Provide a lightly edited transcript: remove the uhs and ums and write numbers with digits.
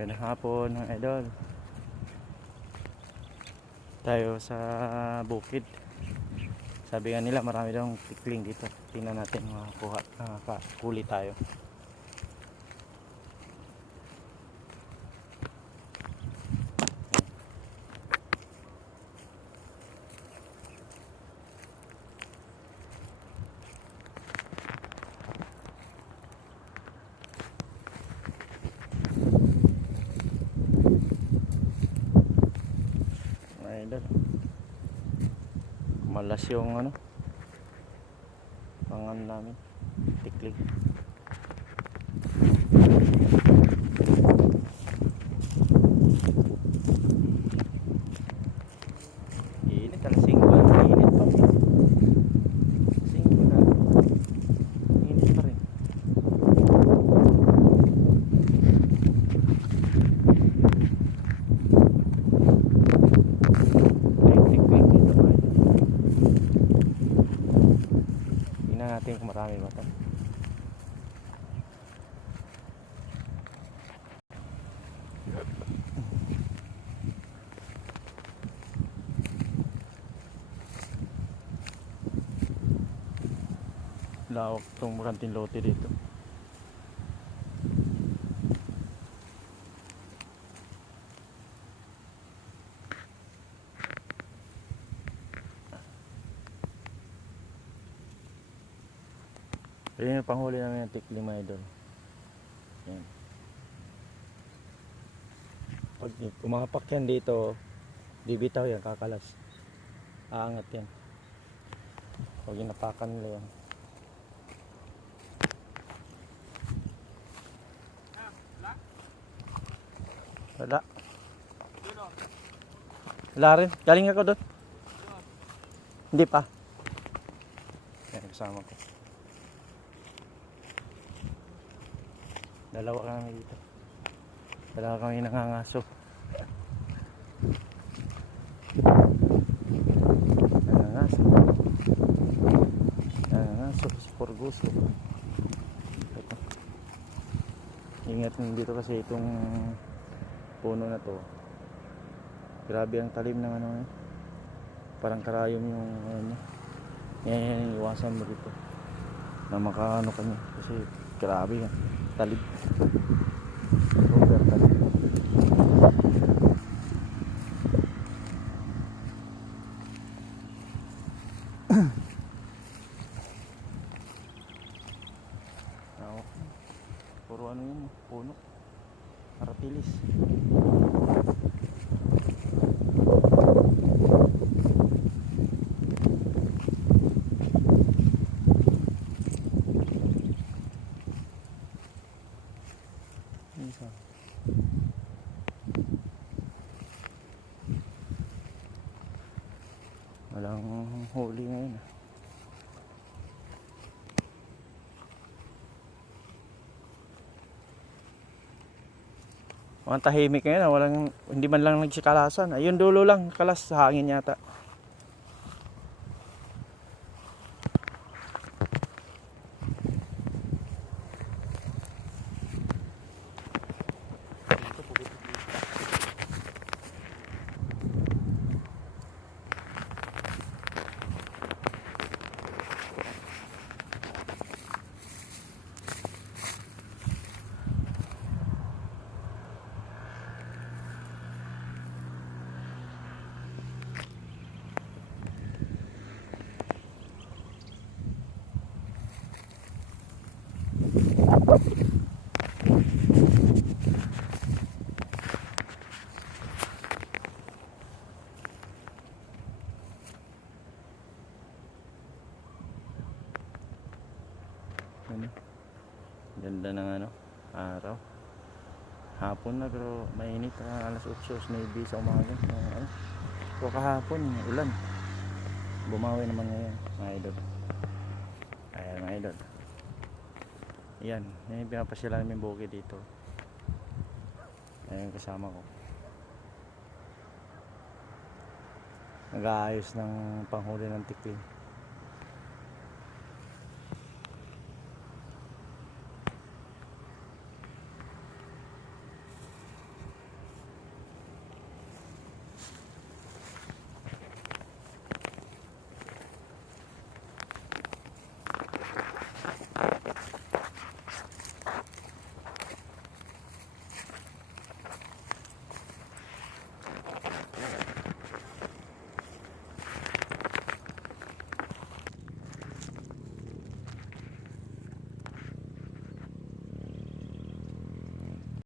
Magandang hapon mga idol. Tayo sa bukid. Sabi nga nila marami daw tikling dito. Tingnan natin makakuha, makakuli tayo. Malas yung pangan namin tikling. Init, alas 5 na, init pa rin. 5 na, init pa rin. Natin kung marami ba ito. Lawak itong kanting lote dito. Ayan yung panghuli namin ng tikling mga idol. Ayan. Pag umapak yan dito, bibitaw yan, kakalas. Aangat yan. Pag inapakan nila yan. Wala. Wala rin. Galing ako doon. Hindi pa. Ayan, kasama ko. Dalawa kami dito. Dalawa kami nangangaso. Nangangaso. Nangangaso sa Porguso. Ito. Ingat dito kasi itong puno na to. Grabe ang talim ng parang karayom yung yan iwasan mo dito. Na makaano kanya kasi grabe yan. Talib. Super talib. Puro yun, puno. Aratilis. Walang huli ngayon. Walang tahimik ngayon. Walang, hindi man lang nagsikalasan. Ayun dulo lang, kalas sa hangin yata. Ganda ng araw. Hapon na pero mainit. Alas 8, 9 sa umaga. So kahapon ulan. Bumawi naman ngayon mga idol. Ayan mga idol. Ayan, yung pinapasyalan namin bukid dito. Ayan kasama ko. Nag-aayos ng panghuli ng tikling.